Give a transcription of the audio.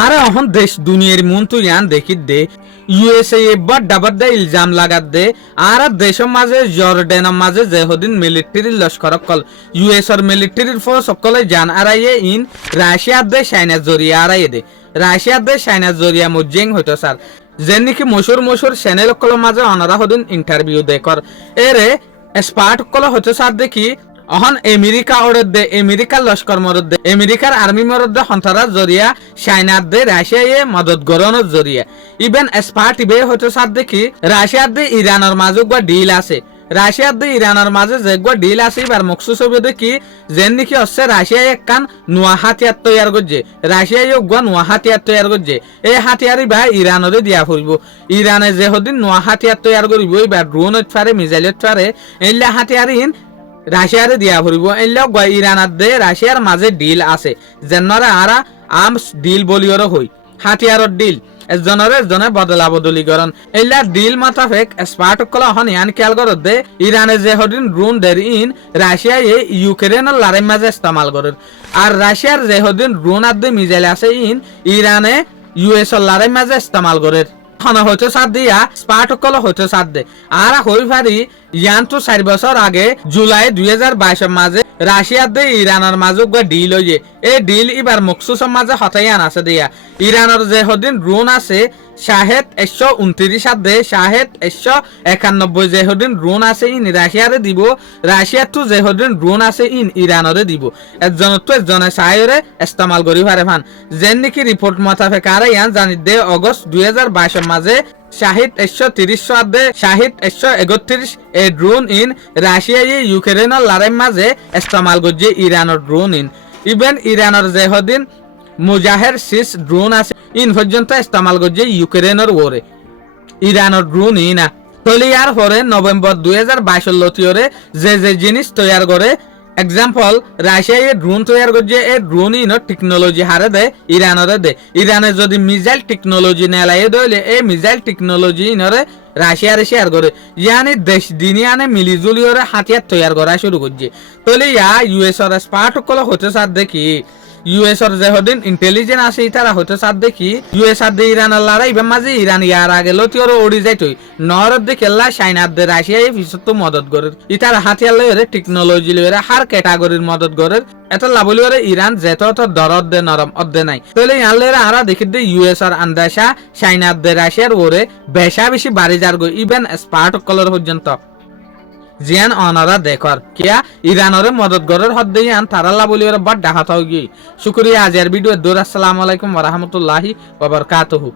আর এখন দেশ দুনিয়ার মন তুই আন দেখি দে ইউএসএ বড্ডা বড্ডা ইলজাম লাগাত দে আর দেশের মাঝে জর্ডানের মাঝে যে হদিন মিলিটারি লস্কর কল ইউএসএর মিলিটারির ফোর্স সকলে জান আরাইয়ে ইন রাশিয়ার দে চাইনা জরিয়া আরাইয়ে দে রাশিয়ার দে চাইনা জরিয়া মুজিং হইতো স্যার যে নাকি মশুর চ্যানেল সকলের মাঝে অনারা হদিন ইন্টারভিউ দেখর এরে স্পার্ট সকল হইতো স্যার দেখি অহন আমেরিকা ওরদে আমেরিকার লস্কর মরদে আমেরিকার আর্মি মরদে সন্তারার জরিয়া চাইনার দে রাশিয়ায় মদত গরনের জরিয়া ইভেন স্পার্ট ইবে হইতো সার দেখি রাশিয়ার দে ইরানের মাঝে গা ডিল আছে রাশিয়ার দে ইরানের মাঝে যে গা ডিল আছে এবার মকসুস হবে দেখি যেন নাকি হচ্ছে রাশিয়ায় একখান নোয়া হাতিয়ার তৈয়ার করছে রাশিয়ায় গা নোয়া হাতিয়ার তৈয়ার করছে এই হাতিয়ারই বা ইরানরে দিয়া ফুরব ইরানে যে হদিন নোয়া হাতিয়ার তৈয়ার করিব এবার ড্রোন পারে মিসাইল পারে এইলা হাতিয়ার ইন রাশিয়ারে দিয়া ফুরিব এলাও ইরানার দে রাশিয়ার মাঝে ডিল আছে যেনরা আরা আর্মস ডিল বলিওর হই হাতিয়ারর ডিল এজনে বদলা বদলি করন এলা ডিল মাতাফেক স্পার্ট কলা হন ইয়ান খেয়াল করত দে ইরানে যে হদিন ড্রোন দের ইন রাশিয়ায় ইউক্রেনের লড়াই মাঝে ইস্তেমাল করেন আর রাশিয়ার যে হদিন ড্রোন আর দে মিসাইল আছে ইন ইরানে ইউএস এর লড়াই মাঝে ইস্তেমাল করে খানা হইতো সাথ দিয়া স্পার্ট কল হইতো সাথ দে আর হই পারি ইয়ান তো 4 বছর আগে জুলাই 2022 মাঝে রাশিয়ার দে ইরানের মাঝে ডিল হইয়ে এই ডিল এবার মকসুসের মাঝে হতাইয়ান আছে দিয়া ইরানের যে হদিন ড্রোন আছে শাহেদ 129 আর দে শাহেদ 191 যে হদিন ড্রোন আছে ইন রাশিয়ারে দিব রাশিয়ার তো যে হদিন ড্রোন আছে ইন ইরানরে দিব একজনে সায়রে ইস্তেমাল করি পারে ফান যেন নাকি রিপোর্ট মোতাবেক আর ইয়ান জানি দে অগস্ট 2022 মাঝে শাহিদ 130 আর দে শাহিদ 131 এ ড্রোন ইন রাশিয়ায় ইউক্রেনের লড়াই মাঝে ইস্তেমাল করছে ইরানের ড্রোন ইন ইভেন ইরানের যে হদিন মুজাহের 6 ড্রোন আছে ইন পর্যন্ত ইস্তেমাল করছে ইউক্রেনের ওরে ইরানের ড্রোন ইনা তলিয়ার পরে নভেম্বর 2022 লতিয়রে যে জিনিস তৈয়ার করে এক্সাম্পল রাশিয়ায় ড্রোন তৈয়ার করছে এই ড্রোন ইনো টেকনোলজি হারে দে ইরানরে দে ইরানে যদি মিসাইল টেকনোলজি নেলাই দইলে এই মিসাইল টেকনোলজি ইনরে রাশিয়ারে শেয়ার করে ইয়ানি দেশ দিনিয়ানে মিলিজুলিয়রে হাতিয়ার তৈয়ার করা শুরু করছে তলে ইয়া ইউএস এর স্পার্ট কল হতে সাথ দেখি ইউএস এর যে হদিন ইন্টেলিজেন্স আছে ইতারা হতে সাথ দেখি ইউএস আর দে ইরানের লড়াই ইবে মাঝে ইরান ইয়ার আগে লতিয়র ওড়ি যাইতই নরদ দে কেল্লা চাইনার দে রাশিয়ায় ফিসত মদত করে ইতারা হাতিয়ার লইরে টেকনোলজি লইরে হার ক্যাটাগরির মদত করে এত লাভলিওরে ইরান যেত দরদ দে নরম অদ্দে নাই তাহলে ইয়ার লইরে আরা দেখি দে ইউএস আর আন্দাসা চাইনার দে রাশিয়ার ওরে বেশা বেশি বাড়ি যার গো ইভেন স্পার্ট কলর পর্যন্ত জিয়ান অনারা দেখর কিয়া ইরানরে মদত গরের হদ্দে ইয়ান তারাল্লা বলি ওরা বড় ডাহাত হয়ে গিয়ে শুক্রিয়া আজের ভিডিও দূর আসসালামু আলাইকুম ওয়া রাহমাতুল্লাহি ওয়া বারাকাতুহু।